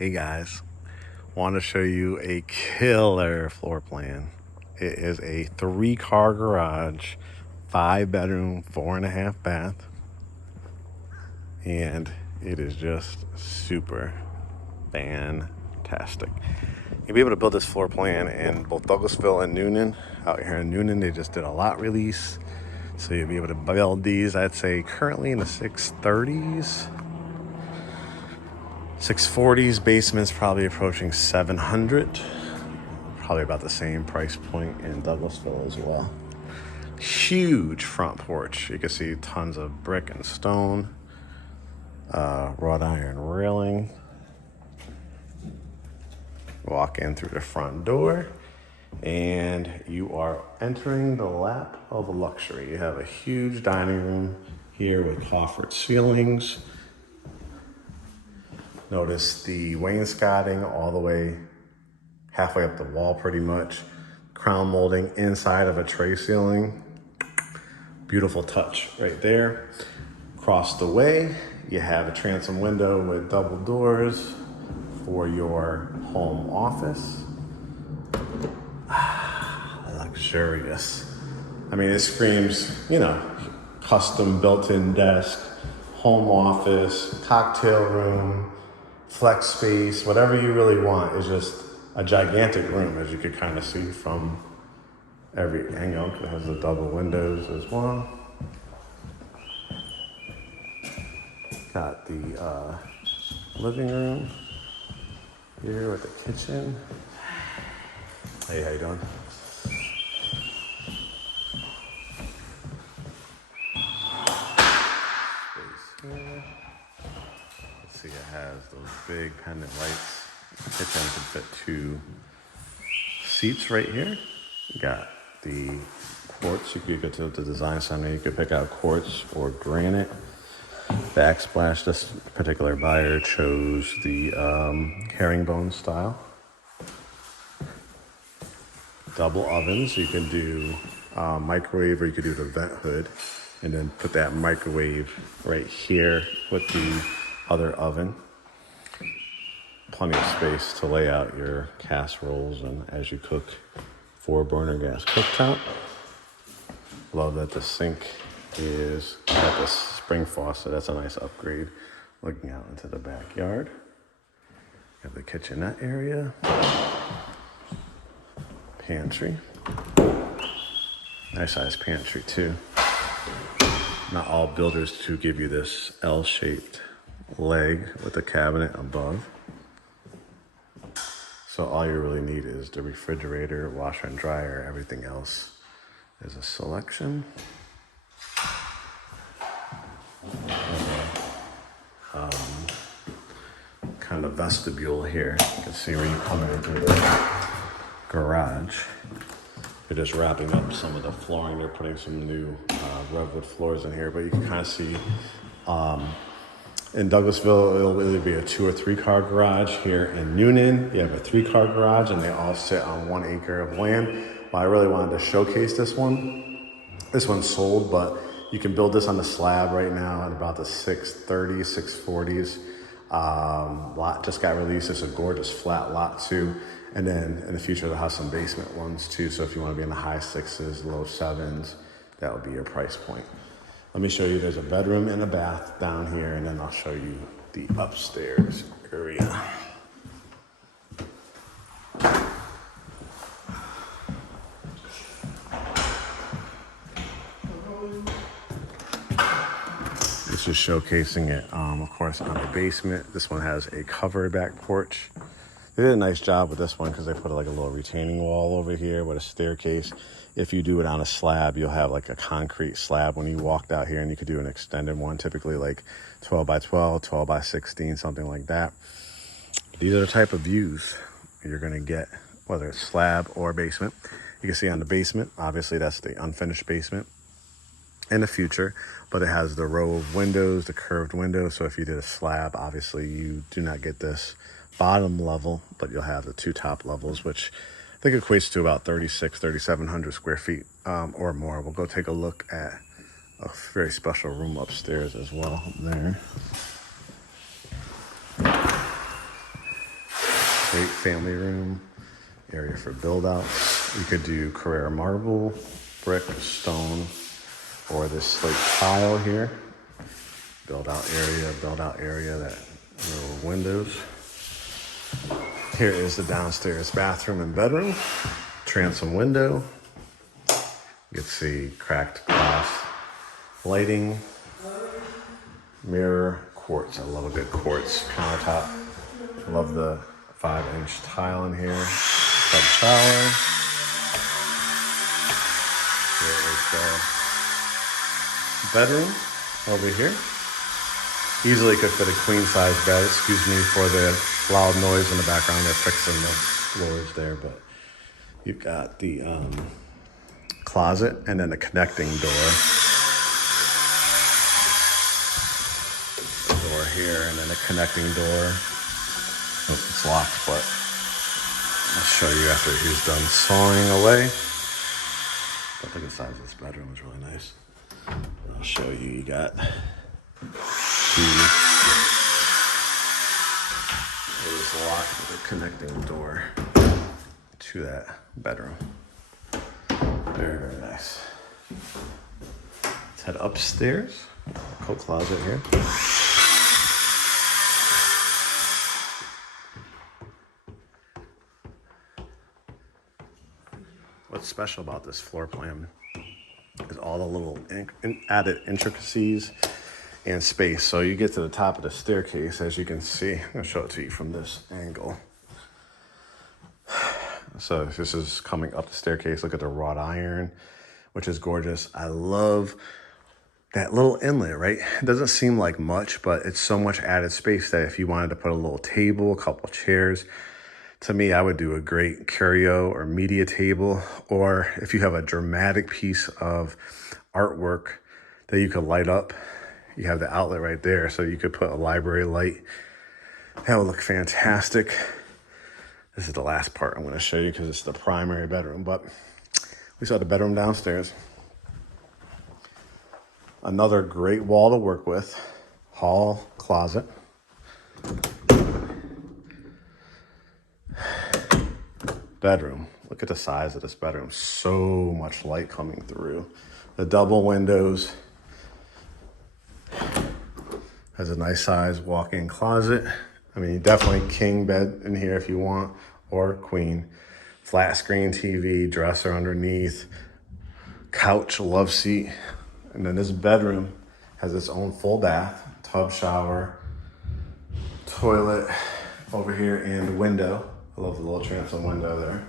Hey guys, want to show you a killer floor plan. It is a 3-car garage, 5-bedroom, 4.5 bath, and it is just super fantastic. You'll be able to build this floor plan in both Douglasville and Newnan. Out here in Newnan, they just did a lot release, so you'll be able to build these, I'd say currently in the 630s. 640s. Basement's probably approaching 700. Probably about the same price point in Douglasville as well. Huge front porch. You can see tons of brick and stone, wrought iron railing. Walk in through the front door and you are entering the lap of luxury. You have a huge dining room here with coffered ceilings. Notice the wainscoting all the way halfway up the wall pretty much. Crown molding inside of a tray ceiling. Beautiful touch right there. Across the way, you have a transom window with double doors for your home office. Luxurious. I mean, it screams, custom built-in desk, home office, cocktail room, flex space, whatever you really want. Is just a gigantic room, as you could kind of see from every angle. It has the double windows as well. Got the living room here with the kitchen. Hey, how you doing? Space here. See, it has those big pendant lights. The kitchen can fit 2 seats right here. You got the quartz. You could go to the design center. You could pick out quartz or granite. Backsplash. This particular buyer chose the herringbone style. Double ovens. You can do microwave, or you could do the vent hood and then put that microwave right here with the other oven. Plenty of space to lay out your casseroles and as you cook. 4-burner gas cooktop. Love that the sink is got the spring faucet. That's a nice upgrade. Looking out into the backyard. You have the kitchenette area. Pantry. Nice size pantry too. Not all builders to give you this L-shaped leg with a cabinet above. So all you really need is the refrigerator, washer and dryer. Everything else is a selection. Kind of vestibule here. You can see when you come into the garage. They're just wrapping up some of the flooring. They're putting some new redwood floors in here, but you can kind of see in Douglasville, it'll either be a 2 or 3-car garage. Here in Newnan, you have a 3-car garage, and they all sit on 1 acre of land. Well, I really wanted to showcase this one. This one's sold, but you can build this on the slab right now at about the 630s, 640s. Lot just got released. It's a gorgeous flat lot too. And then in the future, they'll have some basement ones too. So if you want to be in the high 6s, low 7s, that would be your price point. Let me show you, there's a bedroom and a bath down here, and then I'll show you the upstairs area. This is showcasing it, of course, on the basement. This one has a covered back porch. They did a nice job with this one because they put like a little retaining wall over here with a staircase. If you do it on a slab, you'll have like a concrete slab when you walked out here, and you could do an extended one, typically like 12 by 12, 12 by 16, something like that. These are the type of views you're gonna get, whether it's slab or basement. You can see on the basement, obviously that's the unfinished basement in the future, but it has the row of windows, the curved windows. So if you did a slab, obviously you do not get this bottom level, but you'll have the 2 top levels, which I think equates to about 3,700 square feet or more. We'll go take a look at a very special room upstairs as well there. Great family room, area for build outs. You could do Carrara marble, brick, stone, or this slate tile here. Build out area, that little windows. Here is the downstairs bathroom and bedroom. Transom window. You can see cracked glass lighting, mirror, quartz. I love a good quartz countertop. I love the 5-inch tile in here. Tub shower. Here is the bedroom over here. Easily could fit a queen size bed. Excuse me for the loud noise in the background. They're fixing the floors there, but you've got the closet and then the connecting door. The door here and then the connecting door. Oh, it's locked, but I'll show you after he's done sawing away. But look at the size of this bedroom, it's really nice. I'll show you, you got it was locked with a connecting door to that bedroom. Very, very nice. Let's head upstairs. Coat closet here. What's special about this floor plan is all the little added intricacies and space. So you get to the top of the staircase, as you can see. I'm gonna show it to you from this angle. So this is coming up the staircase. Look at the wrought iron, which is gorgeous. I love that little inlet, right? It doesn't seem like much, but it's so much added space that if you wanted to put a little table, a couple chairs, to me, I would do a great curio or media table, or if you have a dramatic piece of artwork that you could light up, you have the outlet right there, so you could put a library light. That would look fantastic. This is the last part I'm going to show you because it's the primary bedroom, but we saw the bedroom downstairs. Another great wall to work with. Hall closet. Bedroom. Look at the size of this bedroom. So much light coming through. The double windows. Has a nice size walk-in closet. I mean, definitely king bed in here if you want, or queen. Flat screen TV, dresser underneath, couch, love seat. And then this bedroom has its own full bath, tub shower, toilet over here, and window. I love the little transom window there.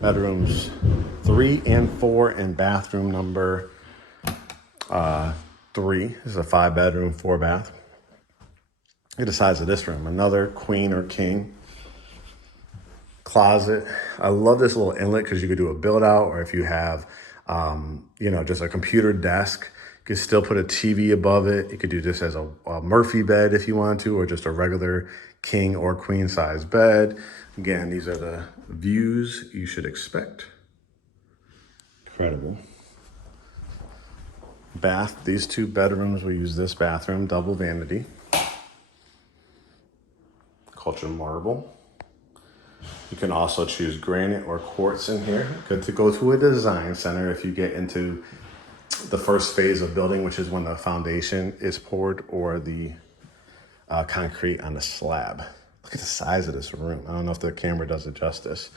Bedrooms 3 and 4 and bathroom number 3. This is a 5-bedroom, 4-bath. Look at the size of this room. Another queen or king. Closet. I love this little inlet because you could do a build out, or if you have, just a computer desk, you could still put a TV above it. You could do this as a Murphy bed if you wanted to, or just a regular king or queen size bed. Again, these are the views you should expect. Incredible. Bath, these 2 bedrooms, we use this bathroom, double vanity. Cultured marble. You can also choose granite or quartz in here. Good to go to a design center if you get into the first phase of building, which is when the foundation is poured or the concrete on the slab. Look at the size of this room. I don't know if the camera does it justice.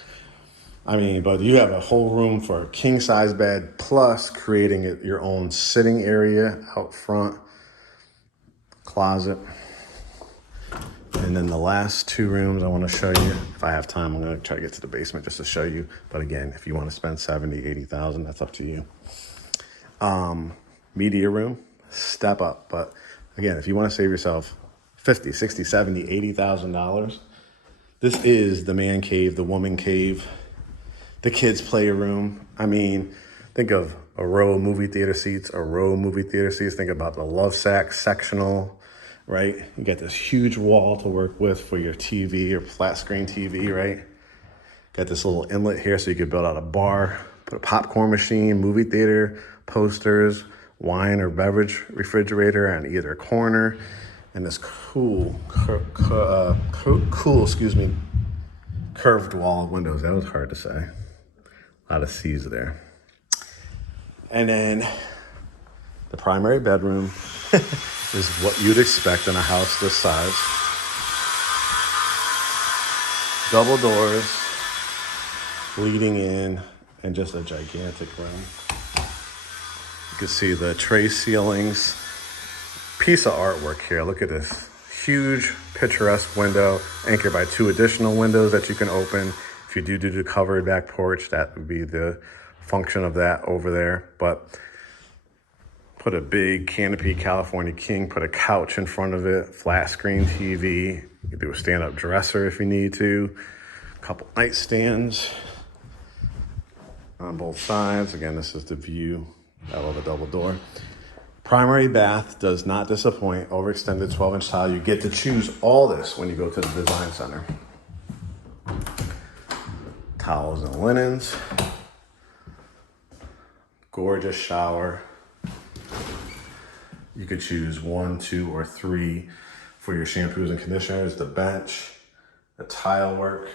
I mean, but you have a whole room for a king size bed, plus creating your own sitting area out front, closet. And then the last 2 rooms I want to show you. If I have time, I'm going to try to get to the basement just to show you. But again, if you want to spend $70,000, $80,000, that's up to you. Media room, step up. But again, if you want to save yourself $50,000, $60,000, $70,000, $80,000, this is the man cave, the woman cave, the kids' playroom. I mean, think of a row of movie theater seats, Think about the love sack sectional, right? You got this huge wall to work with for your TV or flat screen TV, right? Got this little inlet here so you could build out a bar, put a popcorn machine, movie theater, posters, wine or beverage refrigerator on either corner. And this cool, excuse me, curved wall windows. That was hard to say. A lot of C's there. And then the primary bedroom is what you'd expect in a house this size. Double doors leading in, and just a gigantic room. You can see the tray ceilings. Piece of artwork here. Look at this huge picturesque window anchored by 2 additional windows that you can open. If you do the covered back porch, that would be the function of that over there. But put a big canopy California King, put a couch in front of it, flat screen TV. You can do a stand-up dresser if you need to. A couple nightstands on both sides. Again, this is the view out of the double door. Primary bath does not disappoint. Overextended 12-inch tile. You get to choose all this when you go to the design center. Towels and linens. Gorgeous shower. You could choose 1, 2, or 3 for your shampoos and conditioners. The bench, the tile work,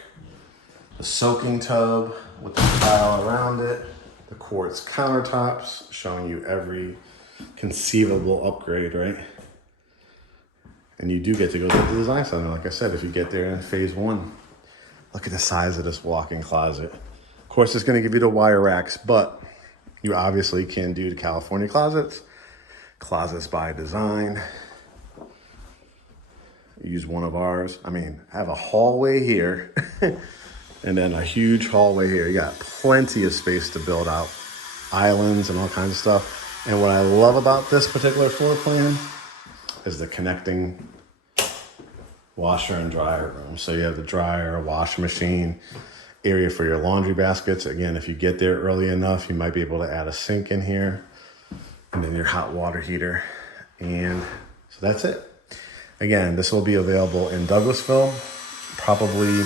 the soaking tub with the tile around it, the quartz countertops, showing you every conceivable upgrade, right? And you do get to go to the design center, like I said, if you get there in phase 1. Look at the size of this walk-in closet. Of course, it's going to give you the wire racks, but you obviously can do the California closets. Closets by design. Use one of ours. I mean, I have a hallway here and then a huge hallway here. You got plenty of space to build out islands and all kinds of stuff. And what I love about this particular floor plan is the connecting washer and dryer room. So you have the dryer, washing machine, area for your laundry baskets. Again, if you get there early enough, you might be able to add a sink in here. And then your hot water heater. And so that's it. Again, this will be available in Douglasville. Probably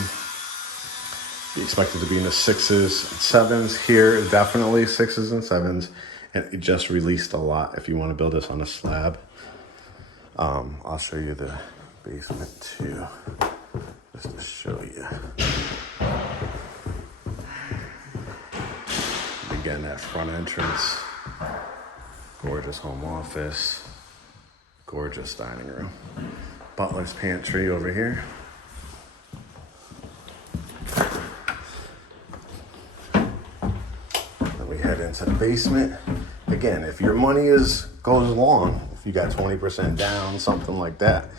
be expected to be in the 6s and 7s. Here, definitely 6s and 7s. And it just released a lot if you want to build this on a slab. I'll show you the basement too, just to show you. Again, that front entrance. Gorgeous home office, gorgeous dining room. Butler's pantry over here. Then we head into the basement. Again, if your money goes long, if you got 20% down, something like that,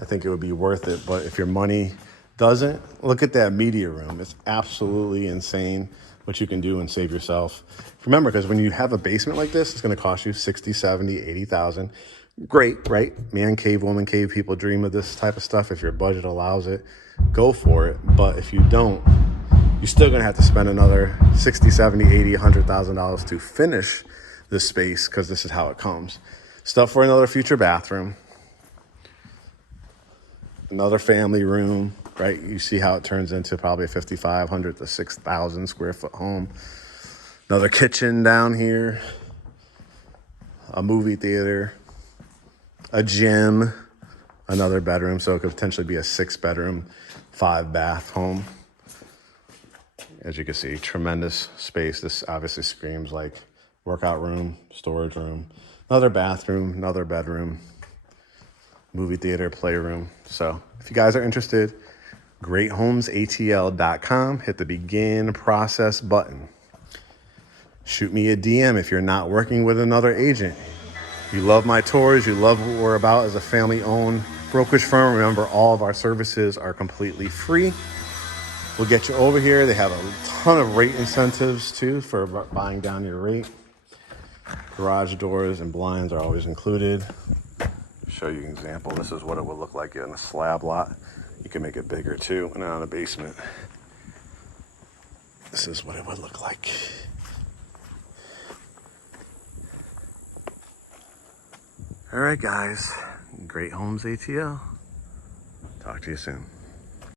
I think it would be worth it. But if your money doesn't, look at that media room. It's absolutely insane what you can do and save yourself. Remember, because when you have a basement like this, it's going to cost you 60, 70, 80,000. Great, right? Man cave, woman cave, people dream of this type of stuff. If your budget allows it, go for it. But if you don't, you're still going to have to spend another 60, 70, 80, $100,000 to finish this space, because this is how it comes. Stuff for another future bathroom. Another family room. Right, you see how it turns into probably a 5,500 to 6,000 square foot home. Another kitchen down here, a movie theater, a gym, another bedroom. So it could potentially be a 6-bedroom, 5-bath home. As you can see, tremendous space. This obviously screams like workout room, storage room, another bathroom, another bedroom, movie theater, playroom. So if you guys are interested, GreatHomesATL.com. Hit the begin process button. Shoot me a DM if you're not working with another agent. You love my tours. You love what we're about as a family-owned brokerage firm. Remember, all of our services are completely free. We'll get you over here. They have a ton of rate incentives too for buying down your rate. Garage doors and blinds are always included. Show you an example. This is what it would look like in a slab lot. You can make it bigger too, and on a basement. This is what it would look like. All right, guys. Great Homes ATL. Talk to you soon.